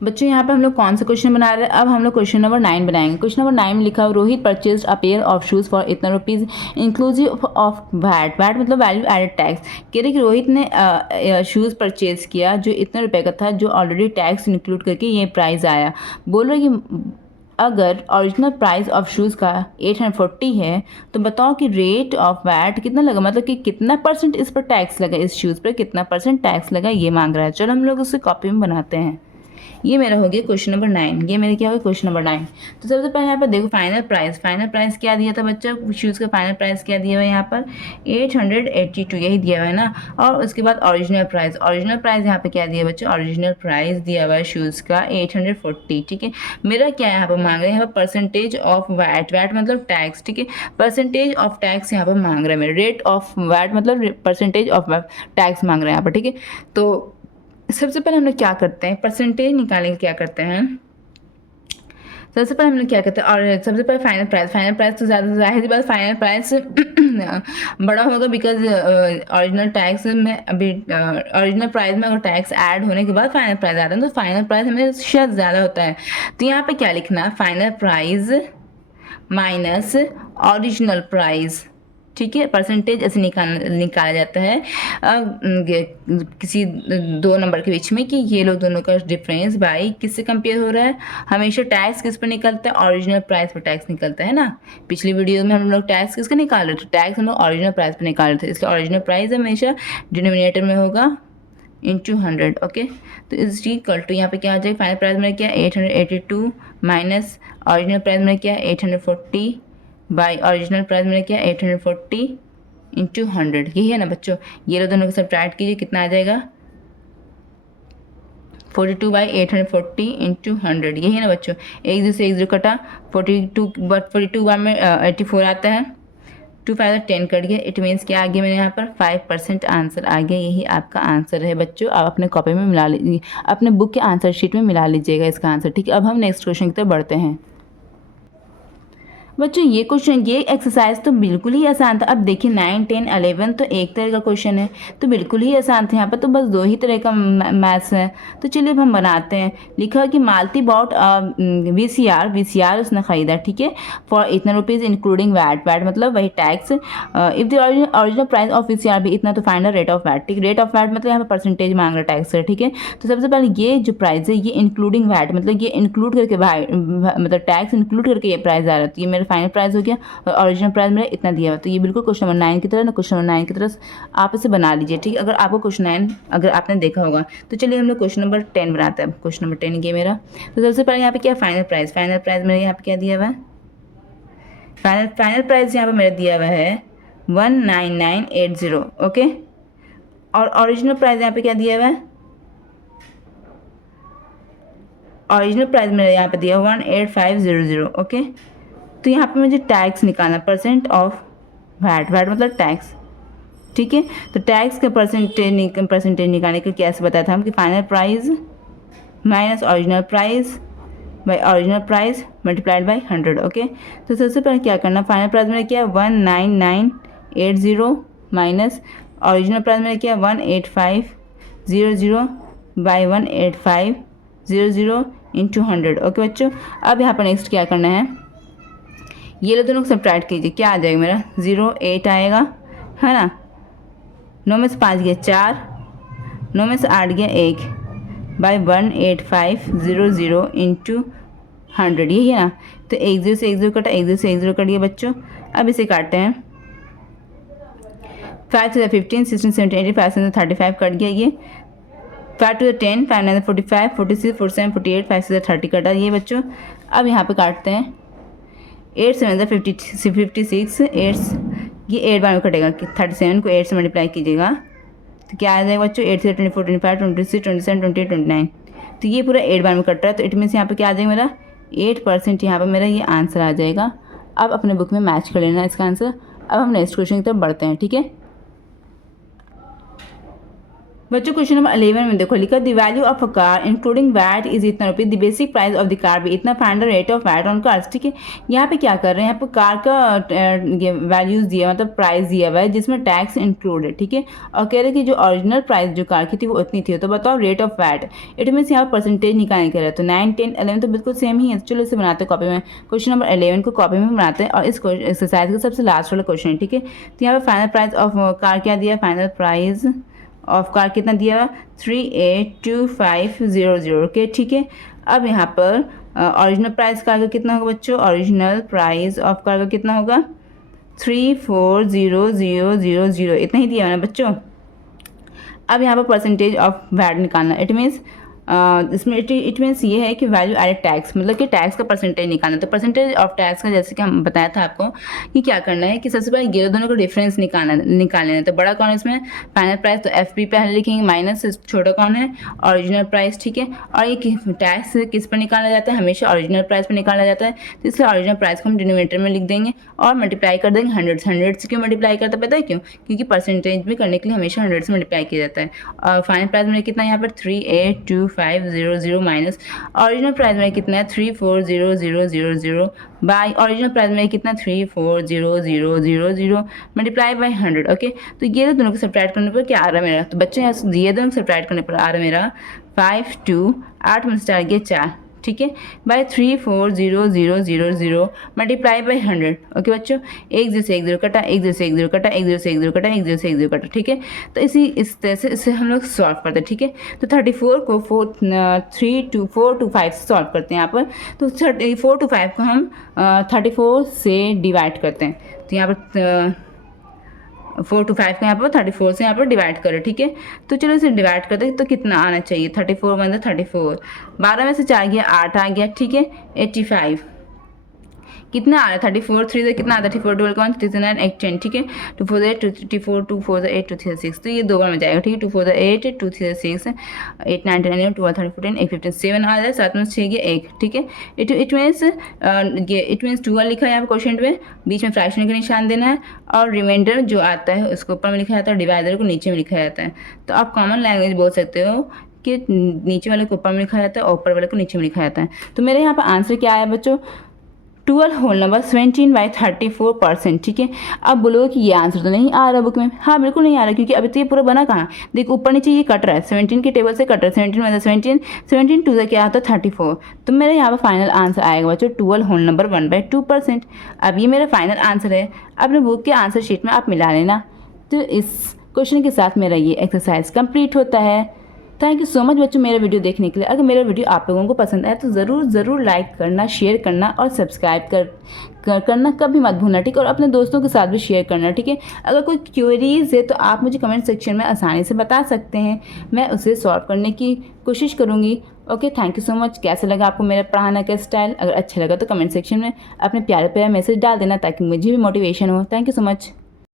बच्चों यहाँ पे हम लोग कौन सा क्वेश्चन बना रहे हैं, अब हम लोग क्वेश्चन नंबर 9 बनाएंगे। क्वेश्चन नंबर 9 में लिखा हुआ Rohit purchase a pair of shoes for इतना rupees inclusive of VAT. VAT मतलब वैल्यू एडेड टैक्स। कह रहे कि रोहित ने शूज़ परचेज किया जो इतने रुपए का था, जो ऑलरेडी टैक्स इंक्लूड करके ये प्राइस आया। बोल रहे कि अगर ओरिजिनल प्राइस ऑफ शूज़ का 840 है तो बताओ कि रेट ऑफ वैट कितना लगा, मतलब कि कितना परसेंट इस पर टैक्स लगा, इस शूज़ पर कितना परसेंट टैक्स लगा, ये मांग रहा है। चलो हम लोग उसे कॉपी में बनाते हैं। ये मेरा हो गया क्वेश्चन नंबर 9। ये मेरे क्या हो गया क्वेश्चन नंबर 9। तो सबसे पहले यहाँ पर देखो फाइनल प्राइस। फाइनल प्राइस क्या दिया था बच्चा, शूज़ का फाइनल प्राइस क्या दिया हुआ है यहाँ पर 882, यही दिया हुआ है ना। और उसके बाद ओरिजिनल प्राइस। ओरिजिनल प्राइस यहाँ पे क्या दिया बच्चा, ओरिजिनल प्राइस दिया हुआ है शूज़ का 840। ठीक है, मेरा क्या यहाँ पर मांग रहे हैं, यहाँ पर परसेंटेज ऑफ वैट। वैट मतलब टैक्स। ठीक है, परसेंटेज ऑफ टैक्स यहाँ पर मांग रहे हैं मेरे। रेट ऑफ वैट मतलब परसेंटेज ऑफ टैक्स मांग रहे हैं यहाँ पर। ठीक है, तो सबसे पहले हम लोग क्या करते हैं, परसेंटेज निकालने के क्या करते हैं, सबसे पहले हम लोग क्या करते हैं, और सबसे पहले फाइनल प्राइस। फाइनल प्राइस तो ज़्यादा जाहिर सी बात फाइनल प्राइस बड़ा होगा, बिकॉज ओरिजिनल टैक्स में अभी ओरिजिनल प्राइस में अगर टैक्स ऐड होने के बाद फाइनल प्राइस आता है तो फाइनल प्राइस हमेशा ज़्यादा होता है। तो यहाँ पे क्या लिखना है, final price minus original price. ठीक है, परसेंटेज ऐसे निकाला जाता है किसी दो नंबर के बीच में कि ये लोग दोनों का डिफरेंस बाई किससे कंपेयर हो रहा है। हमेशा टैक्स किस पर निकलता है, ओरिजिनल प्राइस पर टैक्स निकलता है ना। पिछली वीडियो में हम लोग टैक्स किसका निकाल रहे थे, टैक्स हम लोग ओरिजिनल प्राइस पर निकाल रहे थे, इसलिए ओरिजिनल प्राइस हमेशा डिनोमिनेटर में होगा इंटू 100। ओके, तो इज इक्वल टू यहाँ पे क्या आ जाएगा, फाइनल प्राइस में क्या 882 माइनस ओरिजिनल प्राइस में क्या 840 बाई ओरिजिनल प्राइस में क्या 840 इंटू 100। यही है ना बच्चों, ये लोग दोनों को सब्ट्रैक्ट कीजिए, कितना आ जाएगा 42 बाई 840 इंटू 100। यही है ना बच्चों, एक जीरो से एक जीरो कटा, 42 बट 42 बार में 84 आता है, 2 5 10 कट गया। इट मीन्स क्या आ गया मेरे यहाँ पर 5% आंसर आ गया। यही आपका आंसर है बच्चों, आप अपने कॉपी में मिला लीजिए, अपने बुक के आंसर शीट में मिला लीजिएगा इसका आंसर। ठीक है, अब हम नेक्स्ट क्वेश्चन की तरफ बढ़ते हैं। बच्चों ये क्वेश्चन, ये एक्सरसाइज तो बिल्कुल ही आसान था। अब देखिए 9 10 11 तो एक तरह का क्वेश्चन है, तो बिल्कुल ही आसान था। यहाँ पर तो बस दो ही तरह का मैथ्स है। तो चलिए अब हम बनाते हैं। लिखा है कि मालती बॉट वीसीआर उसने खरीदा, ठीक है, फॉर इतना रुपीज़ इंक्लूडिंग वैट। वैट मतलब वही tax. If the original price of VCR भी इतना, तो find the rate of VAT. ठीक, रेट ऑफ वैट मतलब यहाँ पर परसेंटेज मांग रहा है टैक्स का। ठीक है, तो सबसे पहले ये जो प्राइस है ये इंक्लूडिंग वैट, मतलब ये इंक्लूड करके मतलब टैक्स इंक्लूड करके ये प्राइस आ रहा है। तो ये मेरा फाइनल प्राइस हो गया और ओरिजिनल प्राइस मेरा इतना दिया हुआ। तो ये बिल्कुल क्वेश्चन नंबर 9 की तरह ना, क्वेश्चन नंबर 9 की तरह आप इसे बना लीजिए। ठीक है, अगर आपको क्वेश्चन 9 अगर आपने देखा होगा तो चलिए हम लोग क्वेश्चन नंबर 10 बनाते हैं। क्वेश्चन नंबर 10 ये मेरा, तो सबसे पहले यहाँ पे क्या फाइनल प्राइस। फाइनल प्राइस मेरे यहाँ पे क्या दिया हुआ है, फाइनल प्राइस यहाँ पे मेरा दिया हुआ है 19980। ओके, और ओरिजिनल प्राइस यहाँ पे क्या दिया हुआ है, ओरिजिनल प्राइस मेरा यहाँ पे दिया 18500। ओके, तो यहाँ पे मुझे टैक्स निकालना, परसेंट ऑफ वैट। वैट मतलब टैक्स। ठीक है, तो टैक्स का परसेंटेज निकालने के कैसे बताया था हम कि final price minus original price by original price multiplied by 100। Okay, तो सबसे पहले क्या करना, फाइनल प्राइस में क्या 19980 माइनस ओरिजिनल प्राइस में क्या 18500 बाई 18500 इंटू 100। ओके बच्चों, अब यहाँ पर नेक्स्ट क्या करना है, ये लोग दोनों को सब्ट्रैक्ट कीजिए, क्या आ जाएगा मेरा 08 आएगा, है ना। 9 में से 5 गया 4, 9 में से 8 गया 1 बाई 18500 इंटू 100। यही है ना, तो एक जीरो से एक जीरो कटा, एक जीरो से एक जीरो कट गया बच्चों। अब इसे काटते हैं, 5 से 15 16 17 18 5 से 35 कट गया। ये 5 to 10 5 9 45 46 47 48 5 से 30 कटा ये बच्चों। अब यहाँ पे काटते हैं, 8 7 56 8 ये 8 बार में कटेगा, 37 को 8 से मल्टीप्लाई कीजिएगा तो क्या आ जाएगा बच्चों 8 से 24 25 26 27 28 29। तो ये पूरा 8 बार में कट रहा है, तो इट मीन्स यहाँ पे क्या आ जाएगा मेरा 8%। यहाँ पर मेरा ये आंसर आ जाएगा। अब अपने बुक में मैच कर लेना इसका आंसर। अब हम नेक्स्ट क्वेश्चन की तरफ बढ़ते हैं। ठीक है, बच्चों क्वेश्चन नंबर 11 में देखो लिखा the value of a car including VAT is इतना रुपये, the basic price of the car भी इतना, find the rate of VAT on cars. ठीक है, यहाँ पे क्या कर रहे हैं, यहाँ पे कार का वैल्यूज दिया मतलब प्राइस दिया हुआ है जिसमें टैक्स इंक्लूड है। ठीक है, और कह रहे हैं कि जो ओरिजिनल प्राइस जो कार की थी वो इतनी थी, तो बताओ rate of VAT. It means यहाँ पर परसेंटेज निकालने के रहे, तो 9, 10, 11 तो बिल्कुल सेम ही है। चलो इसे बनाते हैं कॉपी में, क्वेश्चन नंबर 11 को कॉपी में बनाते हैं और इस एक्सरसाइज का सबसे लास्ट वाला क्वेश्चन है। ठीक है, तो यहाँ पे फाइनल प्राइस ऑफ कार क्या दिया, फाइनल प्राइस ऑफ कार कितना दिया, 382500 के। ठीक है, अब यहाँ पर ओरिजिनल प्राइस कार का कितना होगा बच्चों, ओरिजिनल प्राइस ऑफ कार का कितना होगा 340000, इतना ही दिया है ना बच्चों। अब यहाँ पर परसेंटेज ऑफ वैट निकालना, इट मीन्स इसमें इट मीन्स ये है कि वैल्यू एडेड टैक्स मतलब कि टैक्स का परसेंटेज निकालना। तो परसेंटेज ऑफ टैक्स का जैसे कि हम बताया था आपको कि क्या करना है कि सबसे पहले ये दोनों का डिफरेंस निकालना है। तो बड़ा कौन है इसमें, फाइनल प्राइस, तो एफ पी पहले लिखेंगे, माइनस छोटा कौन है, ओरिजिनल प्राइस। ठीक है, और ये टैक्स किस पर निकाला जाता है, हमेशा ओरिजिनल प्राइस पर निकाला जाता है, तो इसलिए ओरिजिनल प्राइस को हम डिनोमिनेटर में लिख देंगे और मल्टीप्लाई कर देंगे 100 से। क्यों मल्टीप्लाई करता है पता है क्यों, क्योंकि परसेंटेज भी करने के लिए हमेशा 100 से मल्टीप्लाई किया जाता है। और फाइनल प्राइस में कितना यहाँ पर 382500 माइनस ओरिजिनल प्राइस में कितना है 340000 बाई ओरिजिनल प्राइस में कितना 340000 मल्टीप्लाई बाई 100। ओके, तो ये दोनों को सब्ट्रैक्ट करने पर क्या आ रहा है मेरा, तो बच्चे यहाँ ये दोनों सब्ट्रैक्ट करने पर आ रहा है मेरा 5 2 8 में स्टार गया 4। ठीक है, बाई 340000 मल्टीप्लाई बाई 100। ओके बच्चों, 1 0 से 1 0 कटा, 1 0 से 1 0 कटा, 1 0 से 1 0 कटा, 1 0 से 1 0 कटा। ठीक है, तो इस तरह से इसे हम लोग सॉल्व करते हैं। ठीक है, तो 34 को 4 to 5 से सॉल्व करते हैं यहाँ पर। तो 4 to 5 को हम 34 से डिवाइड करते हैं, तो यहाँ पर 4 to 5 को यहाँ पर 34 से यहाँ पर डिवाइड करें। ठीक है, तो चलो इसे डिवाइड करते हैं, तो कितना आना चाहिए 34 मतलब 34, 12 में से 4 गया 8 आ गया। ठीक है, 85 कितना आ रहा है 34 3 से कितना आता है 34 12 1 3 9 8 10। ठीक है, 2 4 8 2 4 2 4 8 2 3 6, तो ये दो बार में जाएगा। ठीक है, 2 4 8 2 3 6 8 9 10 11 12 13 14 8 15 7 आ जाए, 7 में 6 गया 1। ठीक है, इट मीन्स 12 लिखा है यहाँ पर क्वेश्चन में, बीच में फ्रैक्शन का निशान देना है और रिमाइंडर जो आता है उसको ऊपर में लिखा जाता है, डिवाइडर को नीचे में लिखा जाता है। तो आप कॉमन लैंग्वेज बोल सकते हो कि नीचे वाले को ऊपर में लिखा जाता है और ऊपर वाले को नीचे में लिखा जाता है। तो मेरे यहाँ पर आंसर क्या आया बच्चों, 12 होल नंबर 17/34%। ठीक है, अब बोलो कि ये आंसर तो नहीं आ रहा बुक में। हाँ बिल्कुल नहीं आ रहा, क्योंकि अभी तो ये पूरा बना कहाँ, देखो ऊपर नीचे ये कट रहा है, 17 के टेबल से कट रहा है, 17 मतलब 17 2 से क्या आता है 34। तो मेरे यहाँ पर फाइनल आंसर आएगा बच्चों 12 होल नंबर 1/2%। अब ये मेरा फाइनल आंसर है, अपने बुक के आंसर शीट में आप मिला लेना। तो इस क्वेश्चन के साथ मेरा ये एक्सरसाइज कंप्लीट होता है। थैंक यू सो मच बच्चों मेरा वीडियो देखने के लिए। अगर मेरा वीडियो आप लोगों को पसंद आए तो ज़रूर लाइक करना, शेयर करना और सब्सक्राइब करना कभी मत भूलना। ठीक है, और अपने दोस्तों के साथ भी शेयर करना। ठीक है, अगर कोई क्वेरीज है तो आप मुझे कमेंट सेक्शन में आसानी से बता सकते हैं, मैं उसे सॉल्व करने की कोशिश करूँगी। Okay, thank you so much. कैसा लगा आपको मेरा पढ़ाने का स्टाइल, अगर अच्छा लगा तो कमेंट सेक्शन में अपने प्यारे मैसेज डाल देना ताकि मुझे भी मोटिवेशन हो। Thank you so much.